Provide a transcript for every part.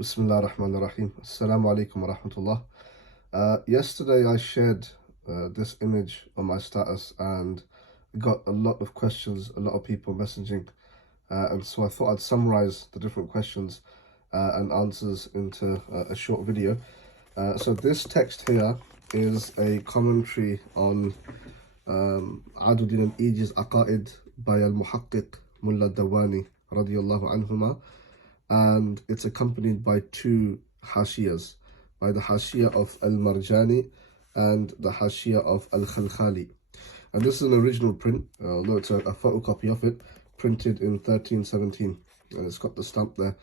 Bismillah ar-Rahman ar-Rahim. Assalamu alaikum wa rahmatullah. Yesterday I shared this image on my status and got a lot of questions, a lot of people messaging, and so I thought I'd summarize the different questions and answers into a short video. So this text here is a commentary on Aduddin al-Iji's Aqaid by al-Muhaqqiq Mullah Dawani radiyallahu anhuma, and it's accompanied by two hashiyas, by the hashiyah of al-Marjani and the hashiyah of al-Khalkhali. And this is an original print, although it's a photocopy of it, printed in 1317, and it's got the stamp there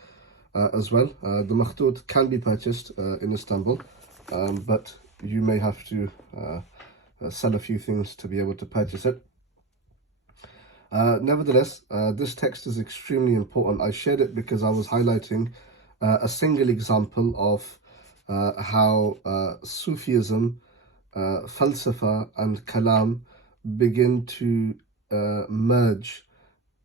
as well. The makhtut can be purchased in Istanbul, but you may have to sell a few things to be able to purchase it. Nevertheless, this text is extremely important. I shared it because I was highlighting a single example of how Sufism, Falsafa and Kalam begin to merge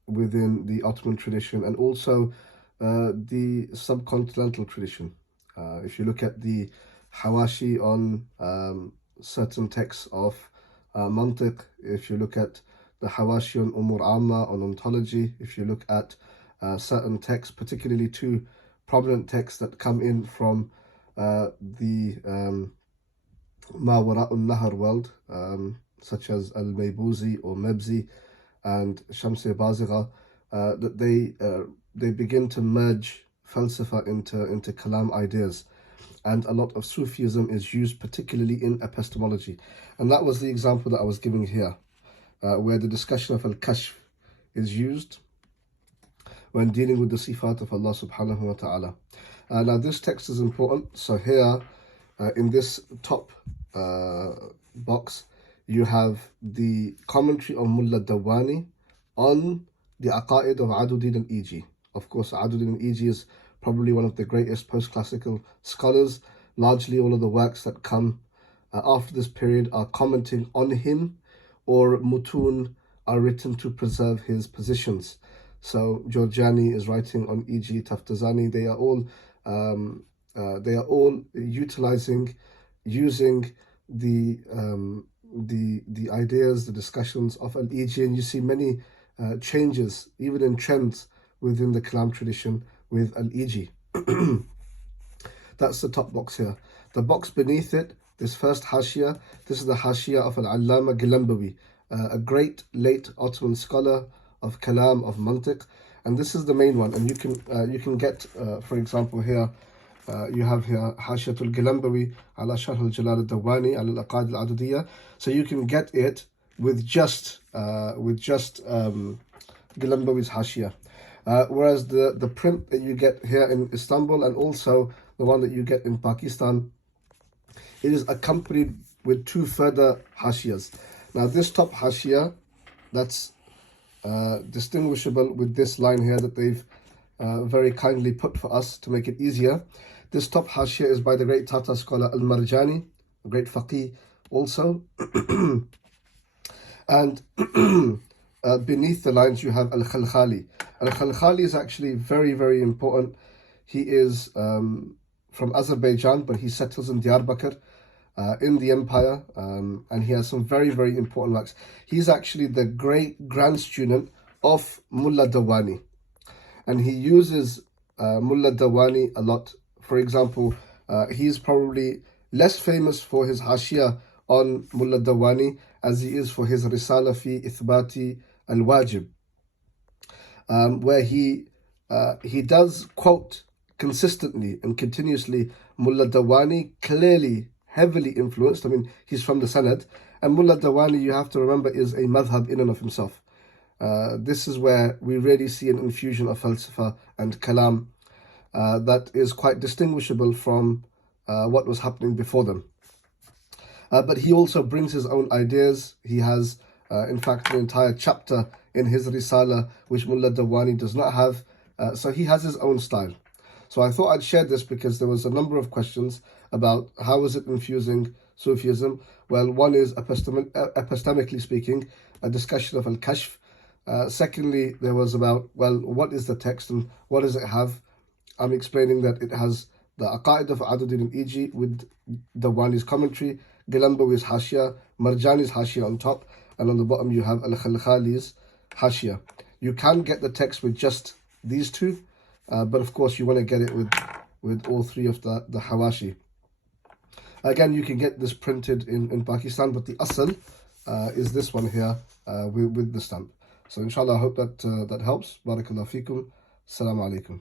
within the Ottoman tradition and also the subcontinental tradition. If you look at the Hawashi on certain texts of Mantiq, if you look at the Hawashi on Umur Amma, on ontology, if you look at certain texts, particularly two prominent texts that come in from the Ma Wara'un Nahar world, such as Al-Maybuzi or Mebzi and Shamsi Bazigha, that they begin to merge falsafa into Kalam ideas. And a lot of Sufism is used particularly in epistemology. And that was the example that I was giving here, where the discussion of al-kashf is used when dealing with the sifat of Allah subhanahu wa ta'ala. Now this text is important. So here in this top box, you have the commentary on Mullah Dawani on the Aqaid of Aduddin al-Iji. Of course, Aduddin al-Iji is probably one of the greatest post-classical scholars. Largely all of the works that come after this period are commenting on him, or mutun are written to preserve his positions. So Giorgiani is writing on Iji, Taftazani. They are all using the ideas, the discussions of Al-Iji, and you see many changes, even in trends within the Kalam tradition with Al-Iji. That's the top box here. The box beneath it, this first hashia, this is the hashia of Al-Allama Gilambawi, a great late Ottoman scholar of Kalam, of Mantiq, and this is the main one. And you can get, for example, here you have here Hashiyatul Gilambawi ala Sharh al-Jalal al-Dawani ala al-Aqaid al-Adudiyya. So you can get it with just Gilambawi's hashia. Whereas the print that you get here in Istanbul and also the one that you get in Pakistan, it is accompanied with two further hashiyas. Now this top hashia, that's distinguishable with this line here that they've very kindly put for us to make it easier. This top hashia is by the great Tata scholar Al-Marjani, a great faqih also. And beneath the lines you have Al-Khalkhali. Al-Khalkhali is actually very, very important. He is from Azerbaijan, but he settles in Diyarbakir in the empire, and he has some very, very important works. He's actually the great grand student of Mullah Dawani, and he uses Mullah Dawani a lot. For example, he's probably less famous for his hashia on Mullah Dawani as he is for his Risala fi Ithbati al-Wajib, where he does quote consistently and continuously Mullah Dawani, clearly heavily influenced. I mean, he's from the Sanad, and Mullah Dawani, you have to remember, is a madhab in and of himself. This is where we really see an infusion of falsafa and kalam that is quite distinguishable from what was happening before them. But he also brings his own ideas. He has, in fact, an entire chapter in his Risala, which Mullah Dawani does not have. So he has his own style. So I thought I'd share this because there was a number of questions about how is it infusing Sufism. Well, one is epistemically speaking, a discussion of al-kashf. Secondly, there was about, well, what is the text and what does it have? I'm explaining that it has the Aqaid of Aduddin al-Iji with the Wali's commentary, Galambawi's Hashia, Marjani's Hashia on top, and on the bottom you have Al-Khalkhali's Hashia. You can get the text with just these two, but of course you want to get it with all three of the Hawashi. Again, you can get this printed in Pakistan, but the Asl is this one here with the stamp. So inshallah, I hope that that helps. Barakallahu feekum. Assalamu alaikum.